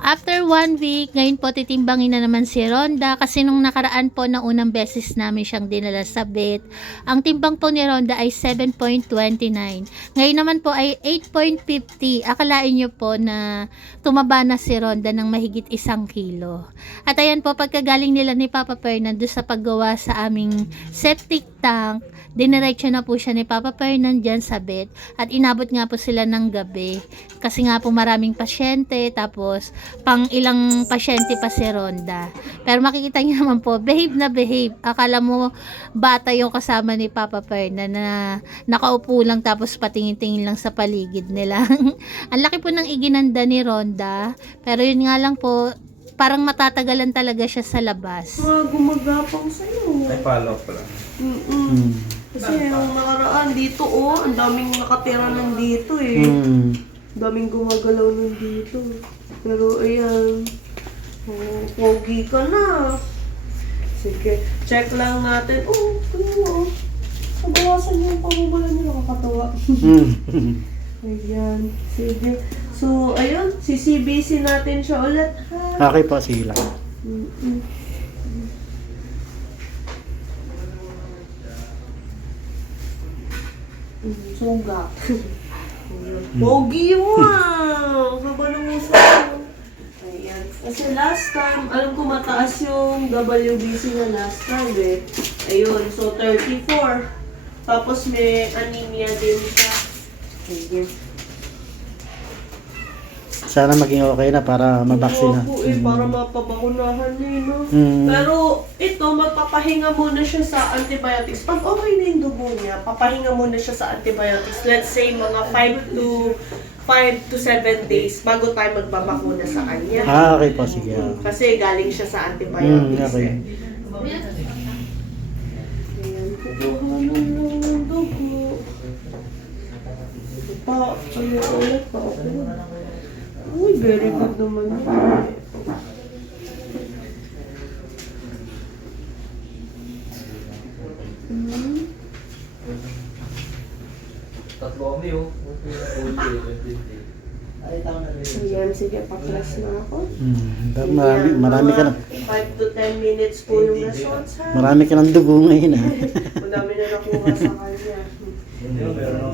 After 1 week, ngayon po titimbangin na naman si Rhonda kasi nung nakaraan po na unang beses namin siyang dinala sa vet, ang timbang po ni Rhonda ay 7.29. Ngayon naman po ay 8.50. Akalain nyo po na tumaba na si Rhonda ng mahigit 1 kilo. At ayan po, pagkagaling nila ni Papa Fernand sa paggawa sa aming septic tank, diniretso na po siya ni Papa Fernand dyan sa vet at inabot nga po sila ng gabi kasi nga po maraming pasyente, tapos pang ilang pasyente pa si Rhonda. Pero makikita niyo naman po, behave na behave. Akala mo bata yung kasama ni Papa Fernand na nakaupo lang tapos patingin-tingin lang sa paligid nila. Ang laki po ng iginanda ni Rhonda, pero yun nga lang po, parang matatagalan talaga siya sa labas. Gumagapang sa'yo. Ay, follow up lang. Kasi yung nakaraan dito, ang daming nakatira nandito eh. Ang daming gumagalaw nandito. Pero ayan, pogi ka na. Sige, check lang natin. Nabawasan niyo yung pamumula niyo, nakakatawa. Ayan, sige. So, ayun, CCBC natin siya ulit, ha? Okay po, sige lang. Sugat. Pogi mo ah! Haba ng uso mo. Ayan. Kasi last time, alam ko mataas yung WBC na last time eh. Ayun, so 34. Tapos may anemia din siya. Sige. Sana maging okay na para mabaksin na. Opo eh, para mapabakunahan niya eh, no? Pero ito, magpapahinga muna siya sa antibiotics. Pag okay na yung dugo niya, papahinga muna siya sa antibiotics. Let's say mga 5 to 7 days bago tayo magbabakuna sa kanya. Okay po, sige. Kasi galing siya sa antibiotics. Okay. Ayan, kukuhanan lang ng dugo. Ito pa, ano ulit pa, okay. Uy, very good naman yun. Tatlo kami oh. Ayan, sige, pa-class na ako. Marami ka na. 5 to 10 minutes po yung results, ha? Marami ka ng dugo ngayon ah. Madami na nakuha sa kanya.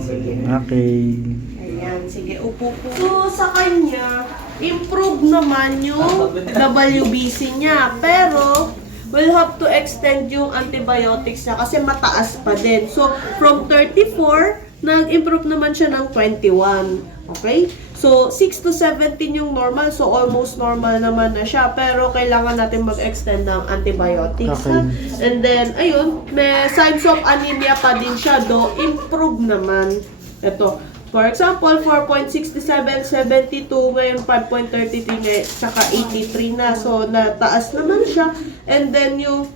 Sige. Okay. Ayan, sige, upo po. So, sa kanya, improve naman yung WBC niya. Pero, we'll have to extend yung antibiotics niya kasi mataas pa din. So, from 34, nag-improve naman siya ng 21. Okay? So, 6 to 17 yung normal. So, almost normal naman na siya. Pero, kailangan natin mag-extend ng antibiotics. Okay. Ha? And then, ayun, may signs of anemia pa din siya. Though, improve naman. Ito. For example, 4.67, 72, ngayon 5.33, ngayon, saka 83 na. So, nataas naman siya. And then, yung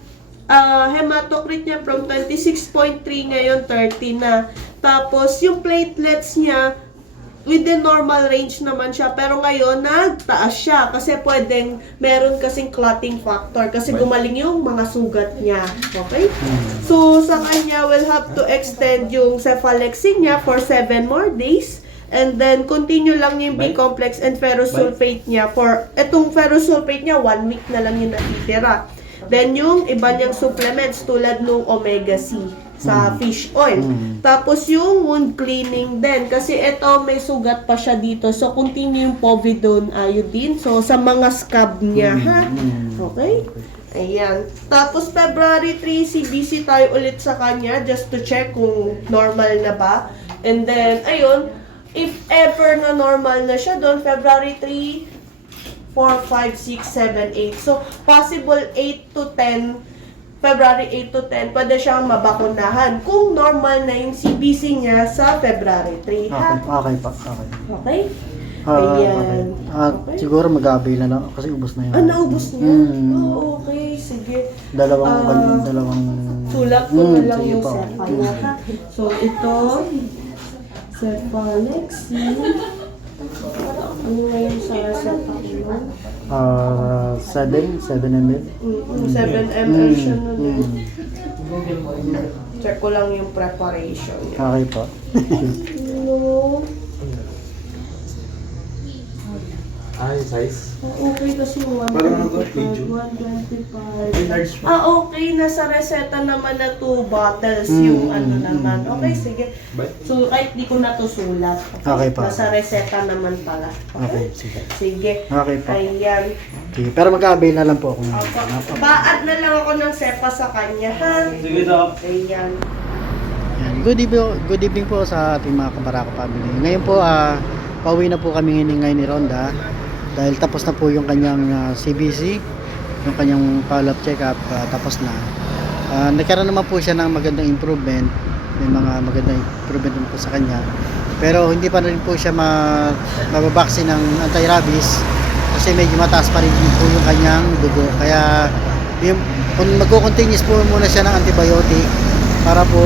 hematocrit niya from 26.3, ngayon 30 na. Tapos, yung platelets niya, within normal range naman siya. Pero ngayon, nagtaas siya. Kasi pwedeng, meron kasing clotting factor. Kasi gumaling yung mga sugat niya. Okay? So, sa kanya, we'll have to extend yung cephalexin niya for 7 more days. And then, continue lang yung B-complex and ferrous sulfate niya for, etong ferrous sulfate niya, 1 week na lang yung natitira. Then, yung iba niyang supplements tulad nung omega-C sa fish oil. Tapos yung wound cleaning din. Kasi ito may sugat pa siya dito. So, continue yung povidone iodine. So, sa mga scab niya, ha? Okay? Ayan. Tapos, February 3, CBC tayo ulit sa kanya just to check kung normal na ba. And then, ayun, if ever na normal na siya doon, February 3, 4, 5, 6, 7, 8. So, possible 8 to 10, February 8 to 10, pwede siyang mabakunahan kung normal na yung CBC niya sa February 3, ha? Okay pa, okay. Okay? Ayan. Okay. Siguro mag-aabay na lang kasi ubos na yun. Naubos niya? Oh, okay. Sige. Dalawang Sulat ko na lang sige yung po. sepa niya, ha? So, ito, cephalexin. Ano ngayon sa sepa niyo? 7 ml. 7 ml siya nun eh. Check ko lang yung preparation niya. Okay po. No. Ah, yung size? Okay kasi Parang ano to, 125, Large 125. Okay. Nasa reseta naman na 2 bottles yung ano naman. Okay, sige. Bye. So, kahit di ko na to sulat. Okay pa. Nasa reseta naman pala. Okay, sige. Sige. Okay po. Ayan. Okay. Pero mag-avail na lang po ako. Baad na lang ako ng sepa sa kanya, ha? Sige, Doc. Ayan. Yan. Good evening po sa ating mga Kabarako family. Ngayon po, pauwi na po kami ngayon ni Rhonda dahil tapos na po yung kanyang CBC, yung kanyang follow-up check-up, tapos na. Nagkaroon naman po siya ng magandang improvement, may mga magandang improvement din po sa kanya. Pero hindi pa rin po siya mababaksin ng anti-rabies kasi medyo mataas pa rin po yung kanyang dugo. Kaya kung magko-continuous po muna siya ng antibiotic para po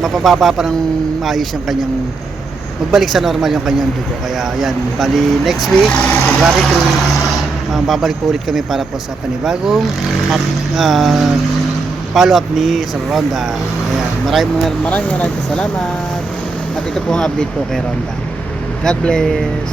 mapababa pa ng maayos yung kanyang magbalik sa normal yung kanyang dugo. Kaya ayan, bali next week, February 3, babalik po ulit kami para po sa panibagong follow up ni Sir Rhonda. Ayan, maraming salamat. At ito po ang update po kay Rhonda. God bless.